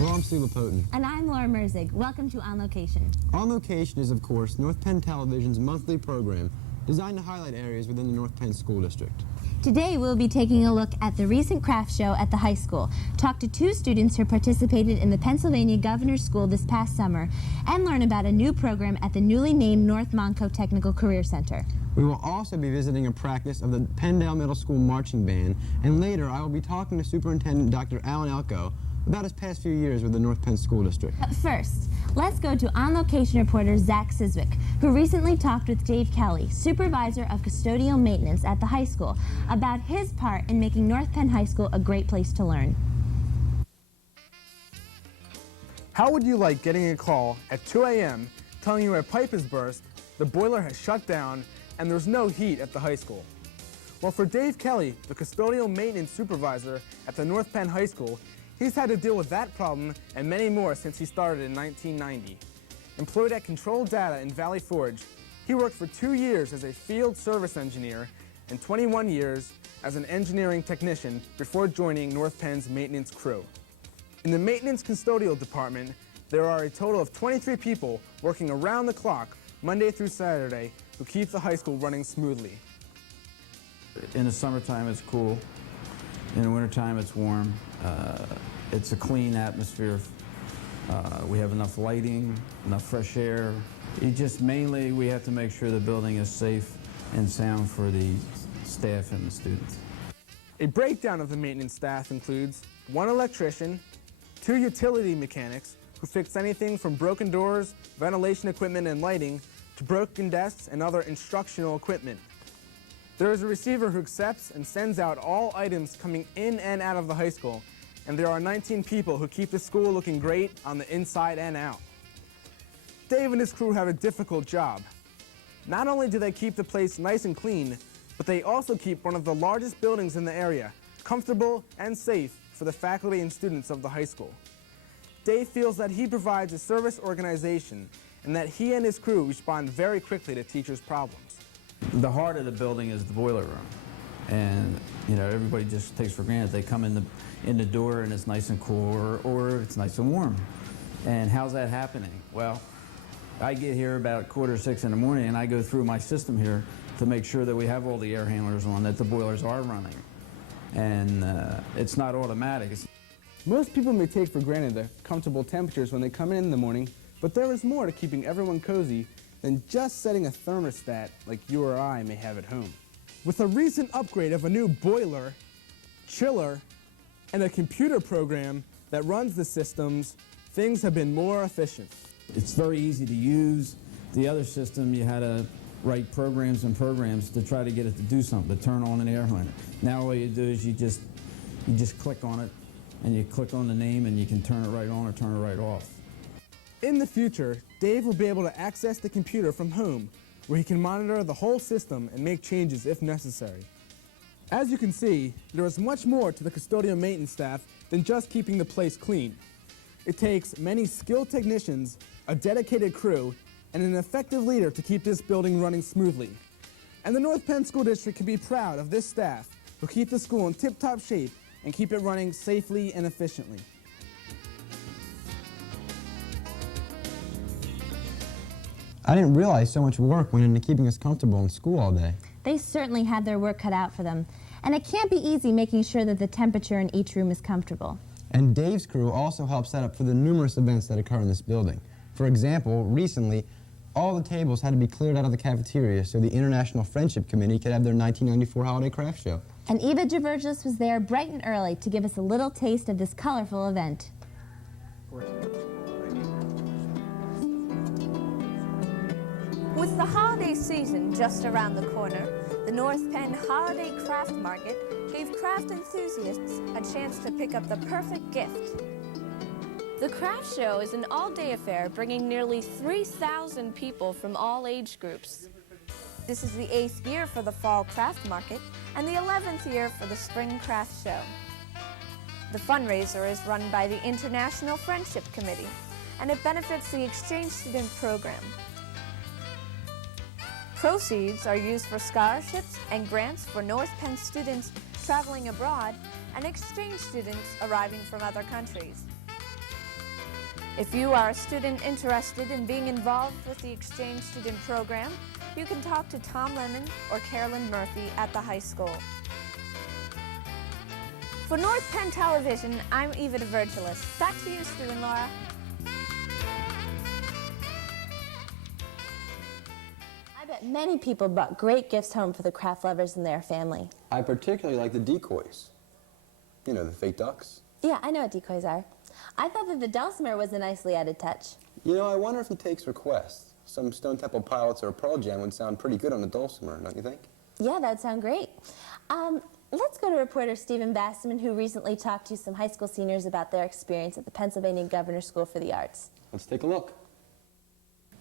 Well, I'm Steve Lapotin. And I'm Laura Merzig. Welcome to On Location. On Location is, of course, North Penn Television's monthly program designed to highlight areas within the North Penn School District. Today we'll be taking a look at the recent craft show at the high school, talk to two students who participated in the Pennsylvania Governor's School this past summer, and learn about a new program at the newly named North Monco Technical Career Center. We will also be visiting a practice of the Penndale Middle School Marching Band, and later I will be talking to Superintendent Dr. Alan Elko about his past few years with the North Penn School District. But first, let's go to On Location reporter Zach Siswick, who recently talked with Dave Kelly, supervisor of custodial maintenance at the high school, about his part in making North Penn High School a great place to learn. How would you like getting a call at 2 a.m. telling you a pipe has burst, the boiler has shut down, and there's no heat at the high school? Well, for Dave Kelly, the custodial maintenance supervisor at the North Penn High School, he's had to deal with that problem and many more since he started in 1990. Employed at Control Data in Valley Forge, he worked for 2 years as a field service engineer and 21 years as an engineering technician before joining North Penn's maintenance crew. In the maintenance custodial department, there are a total of 23 people working around the clock, Monday through Saturday, who keep the high school running smoothly. In the summertime, it's cool. In the wintertime, it's warm. It's a clean atmosphere. We have enough lighting, enough fresh air. Mainly, we have to make sure the building is safe and sound for the staff and the students. A breakdown of the maintenance staff includes 1 electrician, 2 utility mechanics who fix anything from broken doors, ventilation equipment and lighting, to broken desks and other instructional equipment. There is a receiver who accepts and sends out all items coming in and out of the high school, and there are 19 people who keep the school looking great on the inside and out. Dave and his crew have a difficult job. Not only do they keep the place nice and clean, but they also keep one of the largest buildings in the area, comfortable and safe for the faculty and students of the high school. Dave feels that he provides a service organization and that he and his crew respond very quickly to teachers' problems. The heart of the building is the boiler room. And, everybody just takes for granted they come in the door and it's nice and cool or it's nice and warm. And how's that happening? Well, I get here about 5:45 in the morning and I go through my system here to make sure that we have all the air handlers on, that the boilers are running. And it's not automatic. Most people may take for granted the comfortable temperatures when they come in the morning, but there is more to keeping everyone cozy than just setting a thermostat like you or I may have at home. With a recent upgrade of a new boiler, chiller, and a computer program that runs the systems, things have been more efficient. It's very easy to use. The other system, you had to write programs and programs to try to get it to do something, to turn on an air handler. Now all you do is you just click on it, and you click on the name, and you can turn it right on or turn it right off. In the future, Dave will be able to access the computer from home, where he can monitor the whole system and make changes if necessary. As you can see, there is much more to the custodial maintenance staff than just keeping the place clean. It takes many skilled technicians, a dedicated crew, and an effective leader to keep this building running smoothly. And the North Penn School District can be proud of this staff who keep the school in tip-top shape and keep it running safely and efficiently. I didn't realize so much work went into keeping us comfortable in school all day. They certainly had their work cut out for them. And it can't be easy making sure that the temperature in each room is comfortable. And Dave's crew also helped set up for the numerous events that occur in this building. For example, recently, all the tables had to be cleared out of the cafeteria so the International Friendship Committee could have their 1994 holiday craft show. And Eva Gevergis was there bright and early to give us a little taste of this colorful event. With the holiday season just around the corner, the North Penn Holiday Craft Market gave craft enthusiasts a chance to pick up the perfect gift. The craft show is an all-day affair bringing nearly 3,000 people from all age groups. This is the 8th year for the Fall Craft Market and the 11th year for the Spring Craft Show. The fundraiser is run by the International Friendship Committee, and it benefits the exchange student program. Proceeds are used for scholarships and grants for North Penn students traveling abroad and exchange students arriving from other countries. If you are a student interested in being involved with the exchange student program, you can talk to Tom Lemon or Carolyn Murphy at the high school. For North Penn Television, I'm Eva DeVirtulis. Back to you, Stu and Laura. I bet many people brought great gifts home for the craft lovers and their family. I particularly like the decoys. You know, the fake ducks. Yeah, I know what decoys are. I thought that the dulcimer was a nicely added touch. You know, I wonder if he takes requests. Some Stone Temple Pilots or a Pearl Jam would sound pretty good on a dulcimer, don't you think? Yeah, that'd sound great. Let's go to reporter Stephen Bassman, who recently talked to some high school seniors about their experience at the Pennsylvania Governor's School for the Arts. Let's take a look.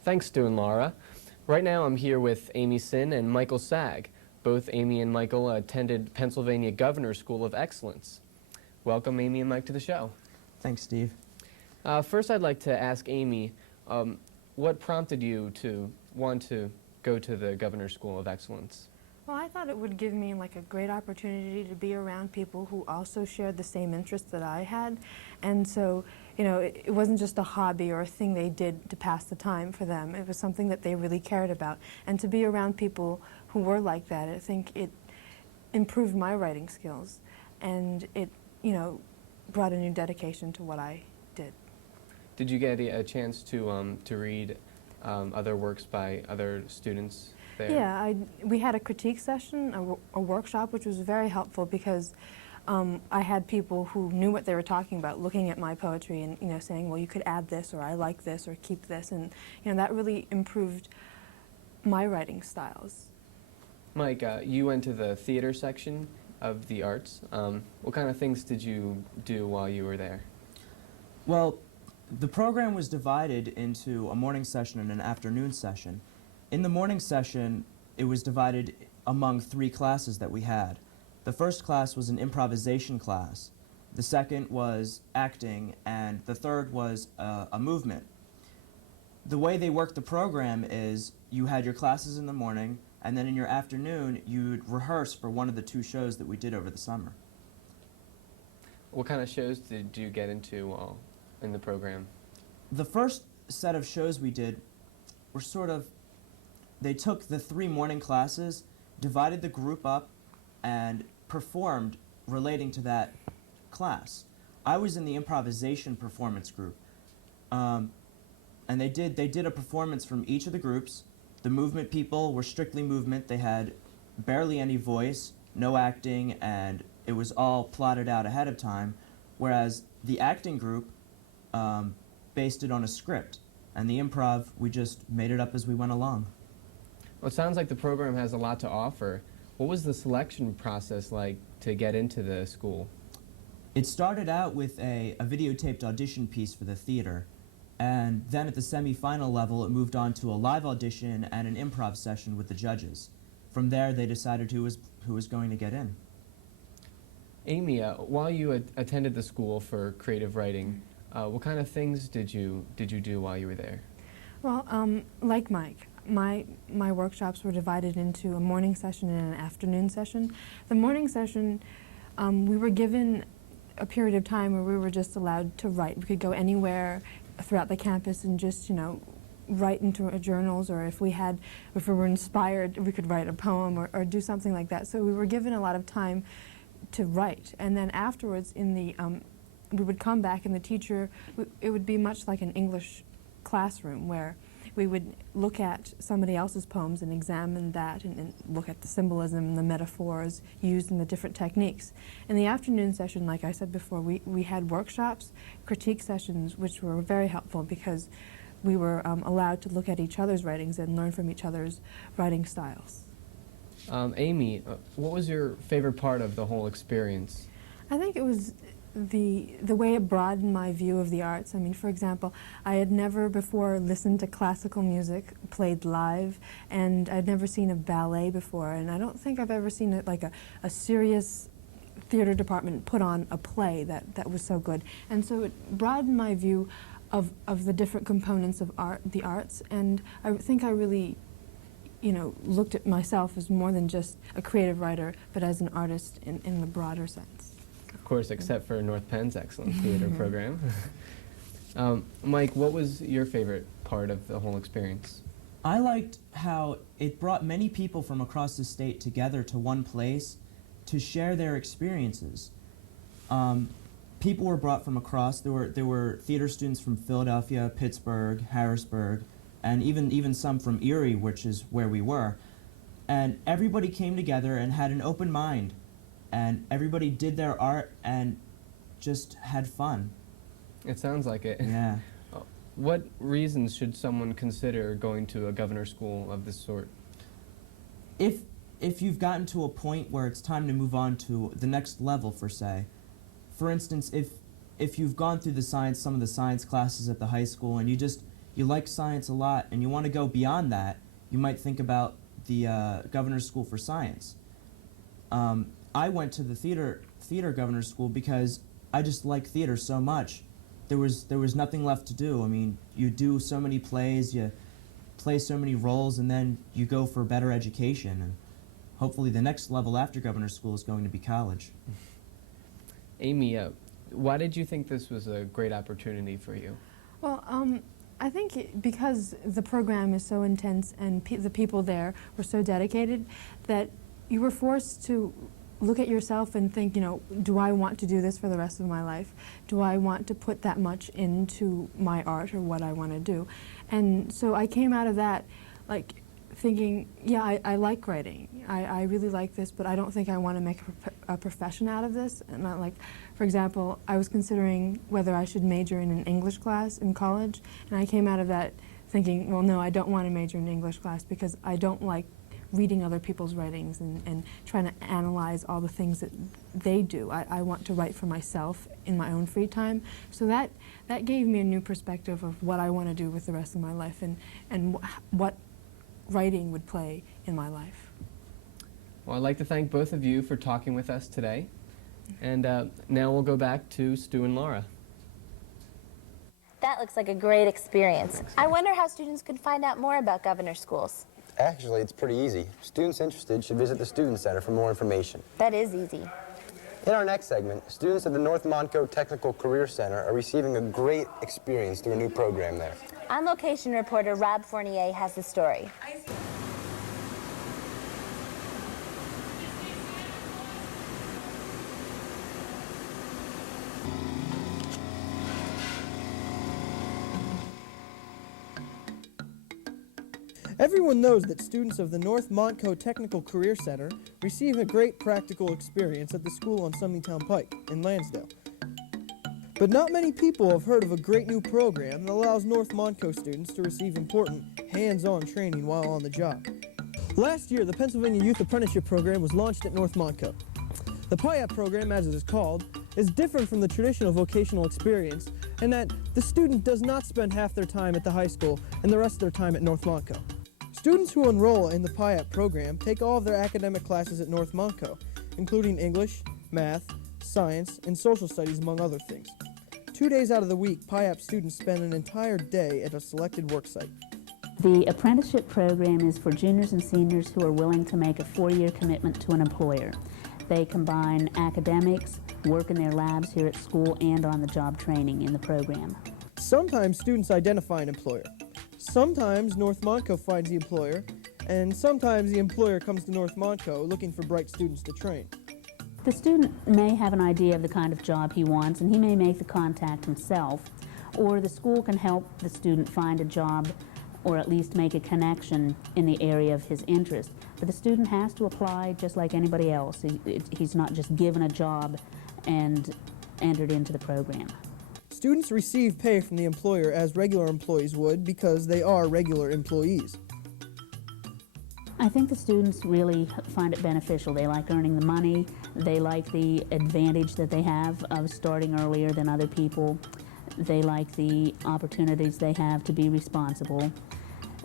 Thanks, Stu and Laura. Right now I'm here with Amy Sin and Michael Sag. Both Amy and Michael attended Pennsylvania Governor's School of Excellence. Welcome, Amy and Mike, to the show. Thanks, Steve. First, I'd like to ask Amy, what prompted you to want to go to the Governor's School of Excellence? Well, I thought it would give me like a great opportunity to be around people who also shared the same interests that I had. And so, you know, it wasn't just a hobby or a thing they did to pass the time for them. It was something that they really cared about. And to be around people who were like that, I think it improved my writing skills. And it, you know, brought a new dedication to what I did. Did you get a chance to read other works by other students there? Yeah, we had a critique session, a workshop, which was very helpful because I had people who knew what they were talking about looking at my poetry and, you know, saying, well, you could add this, or I like this, or keep this, and, you know, that really improved my writing styles. Mike, you went to the theater section of the arts. What kind of things did you do while you were there? Well, the program was divided into a morning session and an afternoon session. In the morning session, it was divided among 3 classes that we had. The first class was an improvisation class, the second was acting, and the third was a movement. The way they worked the program is you had your classes in the morning, and then in your afternoon, you'd rehearse for one of the 2 shows that we did over the summer. What kind of shows did you get into in the program? The first set of shows we did were sort of, they took the 3 morning classes, divided the group up, and performed relating to that class. I was in the improvisation performance group, and they did a performance from each of the groups. The movement people were strictly movement. They had barely any voice, no acting, and it was all plotted out ahead of time, whereas the acting group based it on a script, and the improv, we just made it up as we went along. Well, it sounds like the program has a lot to offer. What was the selection process like to get into the school? It started out with a videotaped audition piece for the theater, and then at the semi-final level it moved on to a live audition and an improv session with the judges. From there they decided who was going to get in. Amy, while you attended the school for creative writing, what kind of things did you do while you were there? Well, like Mike, my workshops were divided into a morning session and an afternoon session. The morning session, we were given a period of time where we were just allowed to write. We could go anywhere throughout the campus and just, you know, write into our journals, or if we were inspired, we could write a poem or do something like that. So we were given a lot of time to write. And then afterwards, we would come back and the teacher, it would be much like an English classroom where we would look at somebody else's poems and examine that and look at the symbolism and the metaphors used in the different techniques. In the afternoon session, like I said before, we had workshops, critique sessions, which were very helpful because we were allowed to look at each other's writings and learn from each other's writing styles. Amy, what was your favorite part of the whole experience? I think it was the way it broadened my view of the arts. I mean, for example, I had never before listened to classical music played live, and I'd never seen a ballet before, and I don't think I've ever seen a serious theater department put on a play that was so good. And so it broadened my view of the different components of the arts, and I think I really, you know, looked at myself as more than just a creative writer, but as an artist in the broader sense. Of course, except for North Penn's excellent theater program. Mike, what was your favorite part of the whole experience? I liked how it brought many people from across the state together to one place to share their experiences. People were brought from across. There were theater students from Philadelphia, Pittsburgh, Harrisburg, and even some from Erie, which is where we were. And everybody came together and had an open mind, and everybody did their art and just had fun. It sounds like it. Yeah. What reasons should someone consider going to a governor's school of this sort? If you've gotten to a point where it's time to move on to the next level, for instance, if you've gone through some of the science classes at the high school and you like science a lot and you want to go beyond that, you might think about the Governor's School for Science. I went to the theater Governor's School because I just like theater so much. There was nothing left to do. I mean, you do so many plays, you play so many roles, and then you go for better education. And hopefully the next level after Governor's School is going to be college. Amy, why did you think this was a great opportunity for you? Well, I think because the program is so intense and the people there were so dedicated that you were forced to look at yourself and think, you know, do I want to do this for the rest of my life? Do I want to put that much into my art or what I want to do? And so I came out of that like thinking, yeah, I like writing. I really like this, but I don't think I want to make a profession out of this. And for example, I was considering whether I should major in an English class in college, and I came out of that thinking, well, no, I don't want to major in an English class because I don't like reading other people's writings and trying to analyze all the things that they do. I want to write for myself in my own free time. So that gave me a new perspective of what I want to do with the rest of my life and what writing would play in my life. Well, I'd like to thank both of you for talking with us today. And now we'll go back to Stu and Laura. That looks like a great experience. I wonder how students could find out more about governor schools. Actually, it's pretty easy. Students interested should visit the Student Center for more information. That is easy. In our next segment, students at the North Montco Technical Career Center are receiving a great experience through a new program there. On location reporter Rob Fournier has the story. Everyone knows that students of the North Montco Technical Career Center receive a great practical experience at the school on Sumneytown Pike in Lansdale. But not many people have heard of a great new program that allows North Montco students to receive important hands-on training while on the job. Last year, the Pennsylvania Youth Apprenticeship Program was launched at North Montco. The PIAP program, as it is called, is different from the traditional vocational experience in that the student does not spend half their time at the high school and the rest of their time at North Montco. Students who enroll in the PIAP program take all of their academic classes at North Montco, including English, math, science, and social studies, among other things. 2 days out of the week, PIAP students spend an entire day at a selected work site. The apprenticeship program is for juniors and seniors who are willing to make a 4-year commitment to an employer. They combine academics, work in their labs here at school, and on-the-job training in the program. Sometimes students identify an employer. Sometimes North Montco finds the employer, and sometimes the employer comes to North Montco looking for bright students to train. The student may have an idea of the kind of job he wants, and he may make the contact himself, or the school can help the student find a job or at least make a connection in the area of his interest. But the student has to apply just like anybody else. He's not just given a job and entered into the program. Students receive pay from the employer as regular employees would because they are regular employees. I think the students really find it beneficial. They like earning the money. They like the advantage that they have of starting earlier than other people. They like the opportunities they have to be responsible.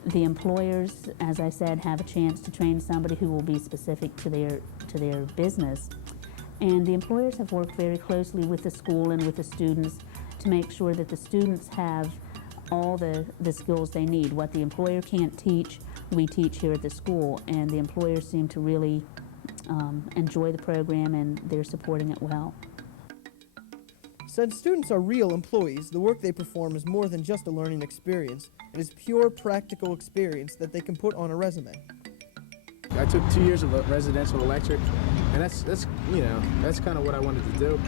The employers, as I said, have a chance to train somebody who will be specific to their business. And the employers have worked very closely with the school and with the students to make sure that the students have all the skills they need. What the employer can't teach, we teach here at the school, and the employers seem to really enjoy the program and they're supporting it well. Since students are real employees, the work they perform is more than just a learning experience. It is pure practical experience that they can put on a resume. I took 2 years of residential electric, and that's kind of what I wanted to do.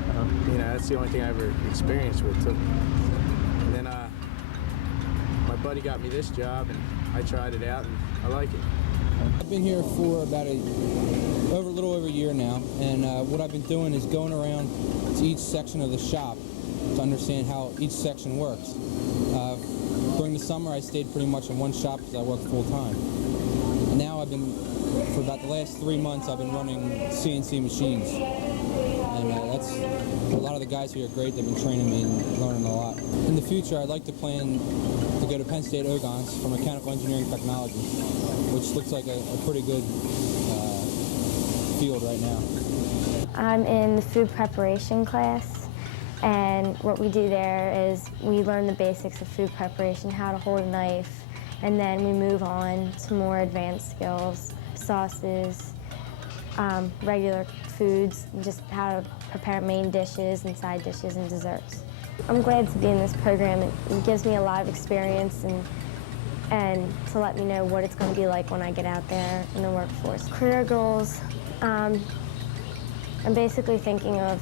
You know, that's the only thing I ever experienced with it. And then my buddy got me this job, and I tried it out, and I like it. I've been here for about a little over a year now, and what I've been doing is going around to each section of the shop to understand how each section works. During the summer, I stayed pretty much in one shop because I work full-time. And now for about the last 3 months, I've been running CNC machines. And that's a lot of the guys here are great. They've been training me and learning a lot. In the future, I'd like to plan to go to Penn State Ogons for mechanical engineering technology, which looks like a pretty good field right now. I'm in the food preparation class, and what we do there is we learn the basics of food preparation, how to hold a knife, and then we move on to more advanced skills, sauces, regular foods, just how to prepare main dishes and side dishes and desserts. I'm glad to be in this program. It gives me a lot of experience and to let me know what it's going to be like when I get out there in the workforce. Career goals, I'm basically thinking of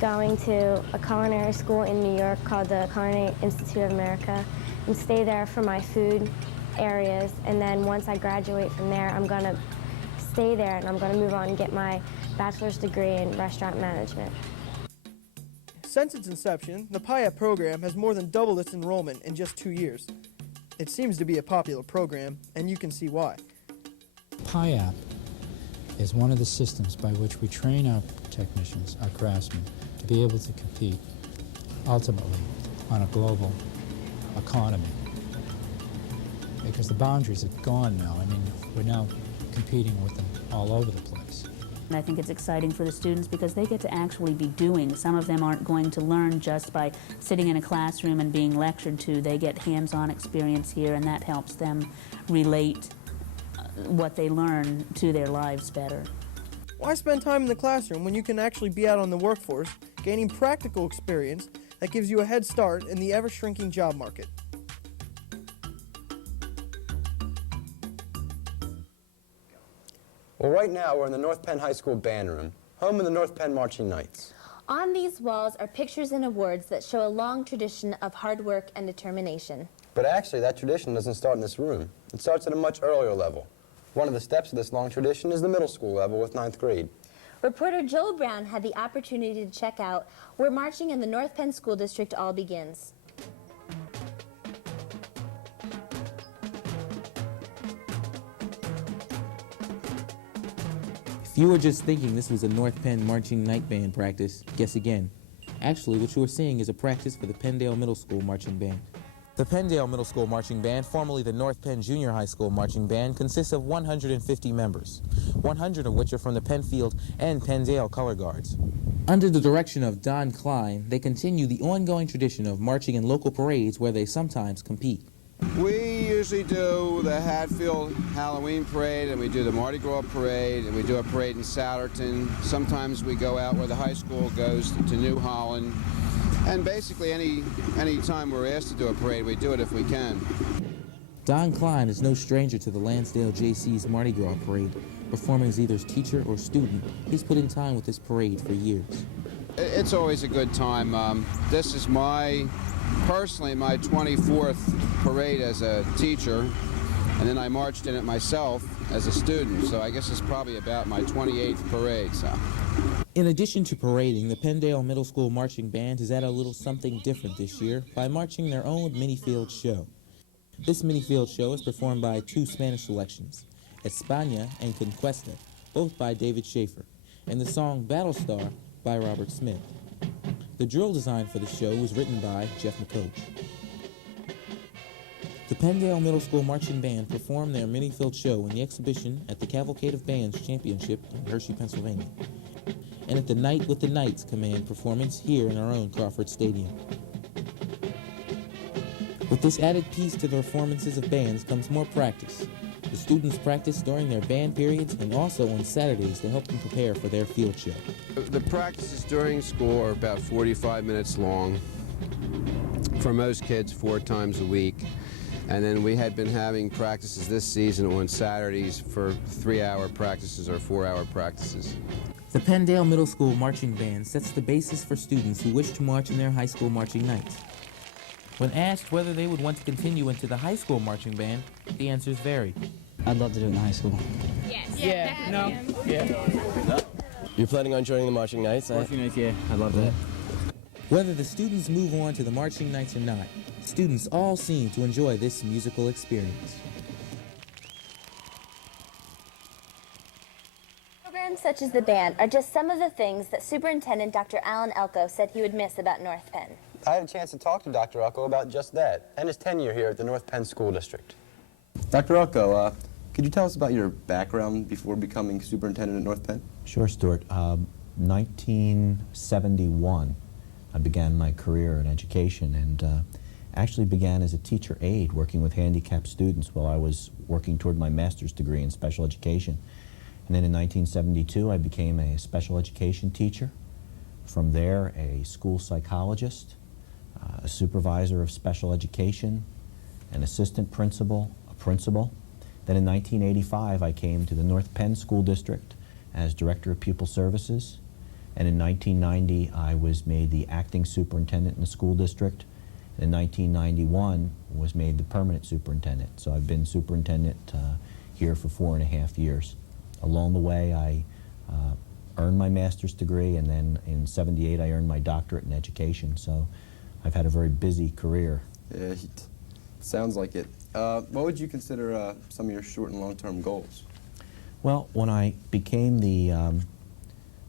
going to a culinary school in New York called the Culinary Institute of America and stay there for my food areas, and then once I graduate from there, I'm going to stay there and I'm going to move on and get my bachelor's degree in restaurant management. Since its inception, the PIAP program has more than doubled its enrollment in just 2 years. It seems to be a popular program, and you can see why. PIAP is one of the systems by which we train our technicians, our craftsmen, to be able to compete ultimately on a global economy. Because the boundaries are gone now. I mean, we're now competing with them all over the place. And I think it's exciting for the students because they get to actually be doing. Some of them aren't going to learn just by sitting in a classroom and being lectured to. They get hands-on experience here, and that helps them relate what they learn to their lives better. Why spend time in the classroom when you can actually be out on the workforce, gaining practical experience that gives you a head start in the ever-shrinking job market? Well, right now we're in the North Penn High School band room, home of the North Penn Marching Knights. On these walls are pictures and awards that show a long tradition of hard work and determination. But actually, that tradition doesn't start in this room. It starts at a much earlier level. One of the steps of this long tradition is the middle school level with 9th grade. Reporter Joel Brown had the opportunity to check out where marching in the North Penn School District all begins. If you were just thinking this was a North Penn Marching Night Band practice, guess again. Actually, what you are seeing is a practice for the Penndale Middle School Marching Band. The Penndale Middle School Marching Band, formerly the North Penn Junior High School Marching Band, consists of 150 members, 100 of which are from the Penfield and Penndale Color Guards. Under the direction of Don Klein, they continue the ongoing tradition of marching in local parades where they sometimes compete. We usually do the Hatfield Halloween Parade, and we do the Mardi Gras Parade, and we do a parade in Souderton. Sometimes we go out where the high school goes to New Holland. And basically any time we're asked to do a parade, we do it if we can. Don Klein is no stranger to the Lansdale JC's Mardi Gras Parade. Performing as either teacher or student, he's put in time with this parade for years. It's always a good time. This is personally my 24th parade as a teacher, and then I marched in it myself as a student, so I guess it's probably about my 28th parade. So. In addition to parading, the Penndale Middle School Marching Band has added a little something different this year by marching their own mini-field show. This mini-field show is performed by 2 Spanish selections, España and Conquesta, both by David Schaefer, and the song Battlestar by Robert Smith. The drill design for the show was written by Jeff McCoach. The Penndale Middle School Marching Band performed their mini-field show in the exhibition at the Cavalcade of Bands Championship in Hershey, Pennsylvania, and at the Night with the Knights Command performance here in our own Crawford Stadium. With this added piece to the performances of bands comes more practice, The students practice during their band periods and also on Saturdays to help them prepare for their field show. The practices during school are about 45 minutes long. For most kids, 4 times a week. And then we had been having practices this season on Saturdays for 3-hour practices or 4-hour practices. The Penndale Middle School Marching Band sets the basis for students who wish to march in their high school marching nights. When asked whether they would want to continue into the high school marching band, the answers vary. I'd love to do it in high school. Yes. Yeah. No. Yeah. You're planning on joining the marching nights? Marching nights, yeah. I'd love that. Whether the students move on to the marching nights or not, students all seem to enjoy this musical experience. Programs such as the band are just some of the things that Superintendent Dr. Alan Elko said he would miss about North Penn. I had a chance to talk to Dr. Elko about just that and his tenure here at the North Penn School District. Dr. Elko, could you tell us about your background before becoming superintendent at North Penn? Sure, Stuart. 1971, I began my career in education and actually began as a teacher aide working with handicapped students while I was working toward my master's degree in special education. And then in 1972, I became a special education teacher. From there, a school psychologist, a supervisor of special education, an assistant principal, a principal. Then in 1985, I came to the North Penn School District as Director of Pupil Services. And in 1990, I was made the acting superintendent in the school district. And in 1991, was made the permanent superintendent. So I've been superintendent here for 4.5 years. Along the way, I earned my master's degree, and then in '78, I earned my doctorate in education. So I've had a very busy career. Yeah, it sounds like it. What would you consider some of your short and long-term goals? Well, when I became the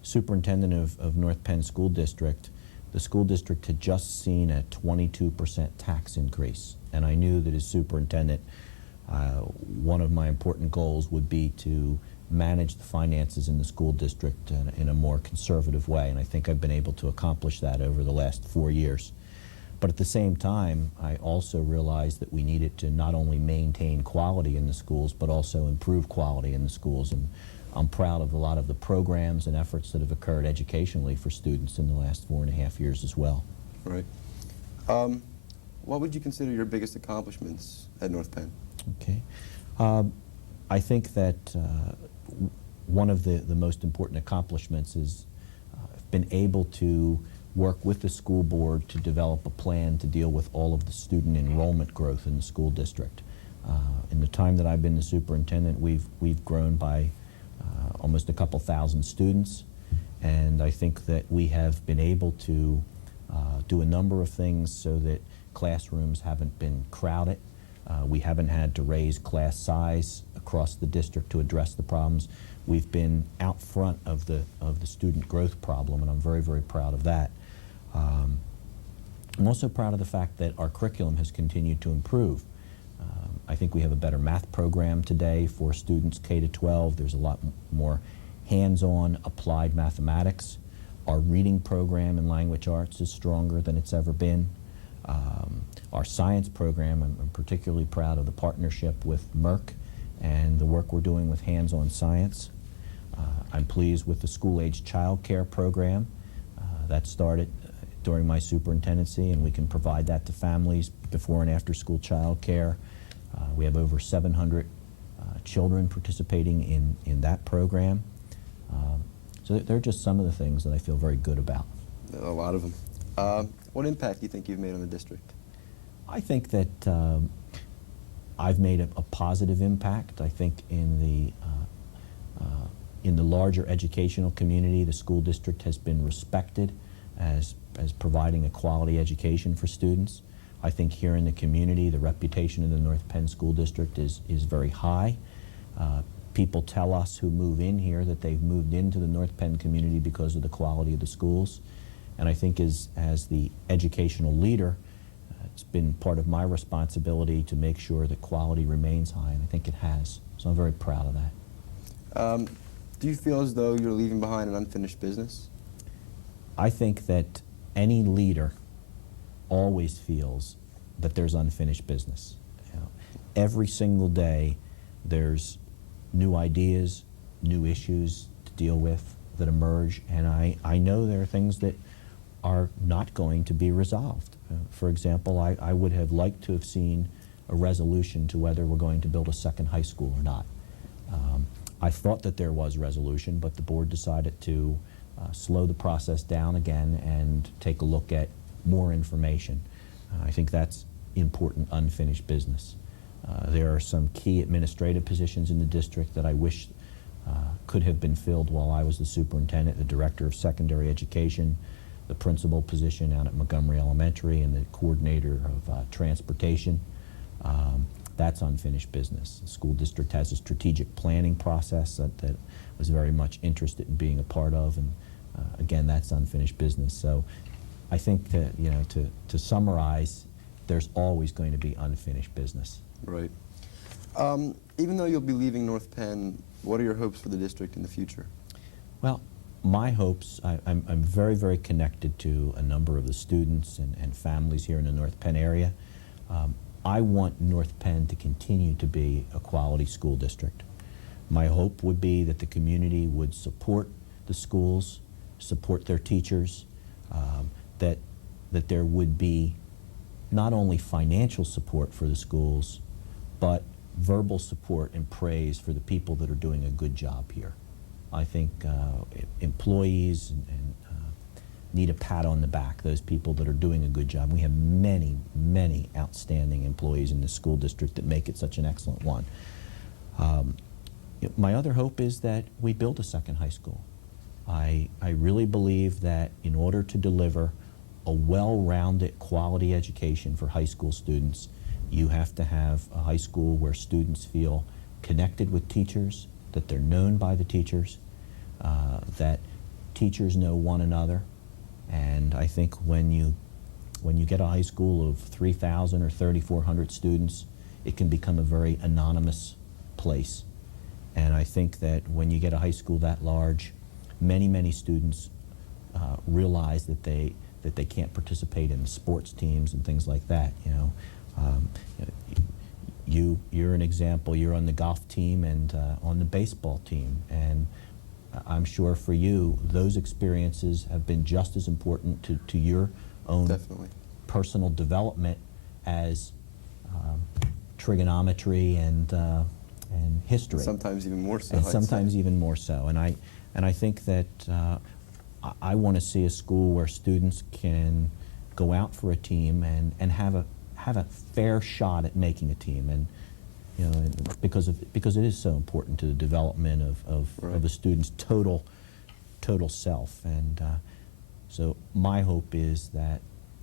superintendent of North Penn School District, the school district had just seen a 22% tax increase. And I knew that as superintendent, one of my important goals would be to manage the finances in the school district in a more conservative way. And I think I've been able to accomplish that over the last 4 years. But at the same time, I also realized that we needed to not only maintain quality in the schools, but also improve quality in the schools. And I'm proud of a lot of the programs and efforts that have occurred educationally for students in the last 4.5 years as well. Right. What would you consider your biggest accomplishments at North Penn? Okay. I think that one of the most important accomplishments is I've been able to work with the school board to develop a plan to deal with all of the student enrollment growth in the school district. In the time that I've been the superintendent, we've grown by almost a couple thousand students, and I think that we have been able to do a number of things so that classrooms haven't been crowded. We haven't had to raise class size across the district to address the problems. We've been out front of the student growth problem, and I'm very, very proud of that. I'm also proud of the fact that our curriculum has continued to improve. I think we have a better math program today for students K to 12. There's a lot more hands-on applied mathematics. Our reading program in language arts is stronger than it's ever been. Our science program, I'm particularly proud of the partnership with Merck and the work we're doing with hands-on science. I'm pleased with the school-age child care program. That started during my superintendency, and we can provide that to families before and after school child care. We have over 700 children participating in that program. So they're just some of the things that I feel very good about. A lot of them. What impact do you think you've made on the district? I think that I've made a positive impact. I think in the larger educational community, the school district has been respected as providing a quality education for students. I think here in the community, the reputation of the North Penn School District is very high. People tell us who move in here that they've moved into the North Penn community because of the quality of the schools. And I think as the educational leader, it's been part of my responsibility to make sure that quality remains high, and I think it has. So I'm very proud of that. Do you feel as though you're leaving behind an unfinished business? I think that any leader always feels that there's unfinished business. You know, every single day there's new ideas, new issues to deal with that emerge, and I know there are things that are not going to be resolved. For example, I would have liked to have seen a resolution to whether we're going to build a second high school or not. I thought that there was resolution, but the board decided to slow the process down again and take a look at more information. I think that's important unfinished business. There are some key administrative positions in the district that I wish could have been filled while I was the superintendent, the director of secondary education, the principal position out at Montgomery Elementary, and the coordinator of transportation. That's unfinished business. The school district has a strategic planning process that I was very much interested in being a part of, and again, that's unfinished business. So I think that, you know, to summarize, there's always going to be unfinished business. Right. Even though you'll be leaving North Penn, what are your hopes for the district in the future? Well, my hopes, I'm very, very connected to a number of the students and families here in the North Penn area. I want North Penn to continue to be a quality school district. My hope would be that the community would support the schools, support their teachers, that there would be not only financial support for the schools, but verbal support and praise for the people that are doing a good job here. I think employees need a pat on the back, those people that are doing a good job. We have many, many outstanding employees in the school district that make it such an excellent one. My other hope is that we build a second high school. I really believe that in order to deliver a well-rounded quality education for high school students, you have to have a high school where students feel connected with teachers, that they're known by the teachers, that teachers know one another. And I think when you get a high school of 3,000 or 3,400 students, it can become a very anonymous place. And I think that when you get a high school that large, many, many students realize that they can't participate in sports teams and things like that. You know, you're an example. You're on the golf team and on the baseball team, and I'm sure for you those experiences have been just as important to your own personal development as trigonometry and history. Sometimes even more so. And sometimes even more so. And I think that I want to see a school where students can go out for a team and have a fair shot at making a team, and you know, because it is so important to the development of a student's total self. And so my hope is that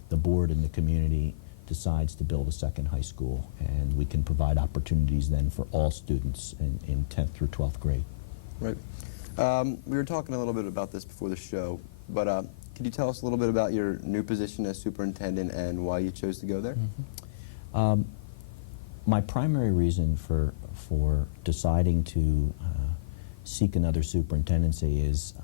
the board and the community decides to build a second high school, and we can provide opportunities then for all students in 10th through 12th grade. Right. We were talking a little bit about this before the show, but could you tell us a little bit about your new position as superintendent and why you chose to go there? Mm-hmm. My primary reason for deciding to seek another superintendency is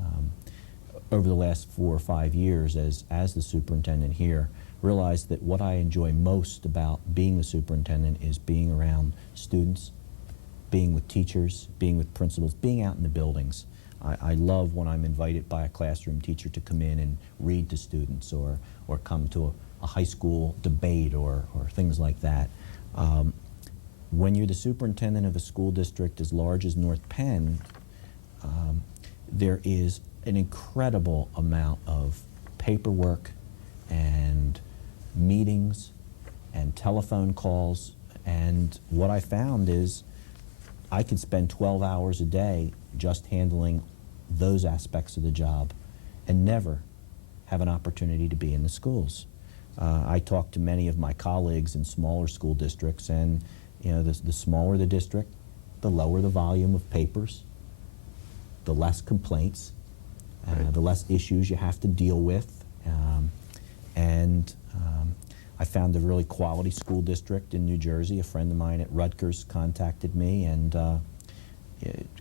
over the last 4 or 5 years as the superintendent here, realized that what I enjoy most about being the superintendent is being around students, being with teachers, being with principals, being out in the buildings. I love when I'm invited by a classroom teacher to come in and read to students, or come to a high school debate or things like that. When you're the superintendent of a school district as large as North Penn, there is an incredible amount of paperwork and meetings and telephone calls, and what I found is I could spend 12 hours a day just handling those aspects of the job and never have an opportunity to be in the schools. I talked to many of my colleagues in smaller school districts, and you know, the smaller the district, the lower the volume of papers, the less complaints, the less issues you have to deal with. I found a really quality school district in New Jersey. A friend of mine at Rutgers contacted me, and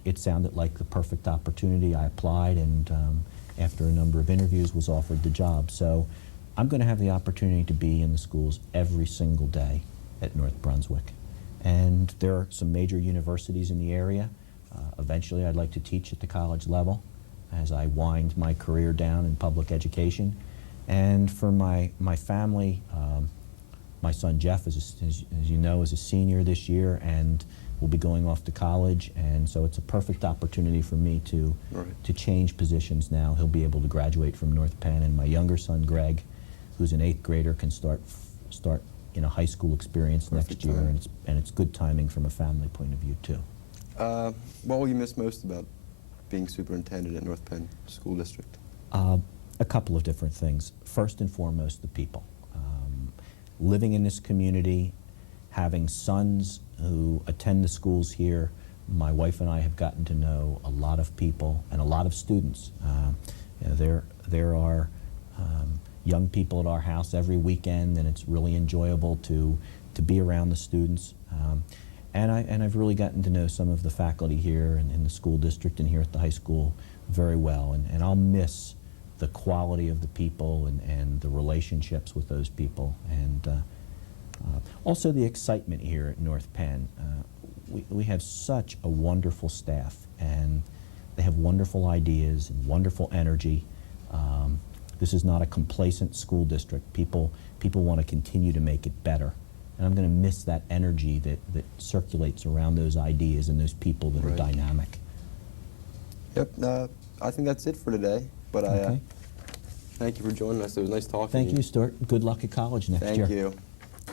it sounded like the perfect opportunity. I applied, and after a number of interviews was offered the job. So I'm going to have the opportunity to be in the schools every single day at North Brunswick. And there are some major universities in the area. Eventually, I'd like to teach at the college level as I wind my career down in public education. And for my family, my son Jeff, as you know, is a senior this year and will be going off to college. And so it's a perfect opportunity for me to change positions now. He'll be able to graduate from North Penn. And my younger son, Greg, who's an 8th grader, can start in a high school experience next year. And it's good timing from a family point of view, too. What will you miss most about being superintendent at North Penn School District? A couple of different things. First and foremost, the people. Living in this community, having sons who attend the schools here, my wife and I have gotten to know a lot of people and a lot of students. You know, there are young people at our house every weekend, and it's really enjoyable to be around the students. And I've really gotten to know some of the faculty here in the school district and here at the high school very well. And I'll miss the quality of the people and the relationships with those people. And also the excitement here at North Penn. We have such a wonderful staff, and they have wonderful ideas and wonderful energy. This is not a complacent school district. People want to continue to make it better. And I'm going to miss that energy that circulates around those ideas and those people that are dynamic. Yep, I think that's it for today. But thank you for joining us. It was nice talking to you. Thank you, Stuart. Good luck at college next year. Thank you.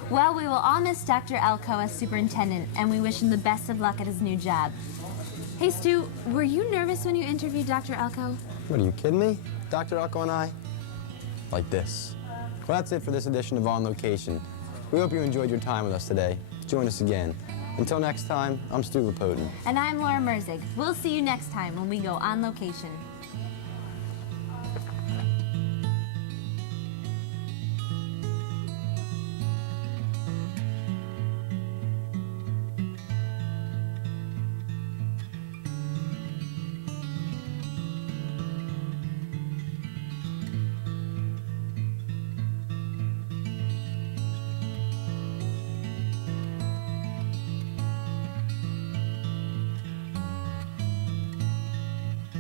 Well, we will all miss Dr. Elko as superintendent, and we wish him the best of luck at his new job. Hey, Stu, were you nervous when you interviewed Dr. Elko? What, are you kidding me? Dr. Elko and I? Like this. Well, that's it for this edition of On Location. We hope you enjoyed your time with us today. Join us again. Until next time, I'm Stu Lapotin. And I'm Laura Merzig. We'll see you next time when we go On Location.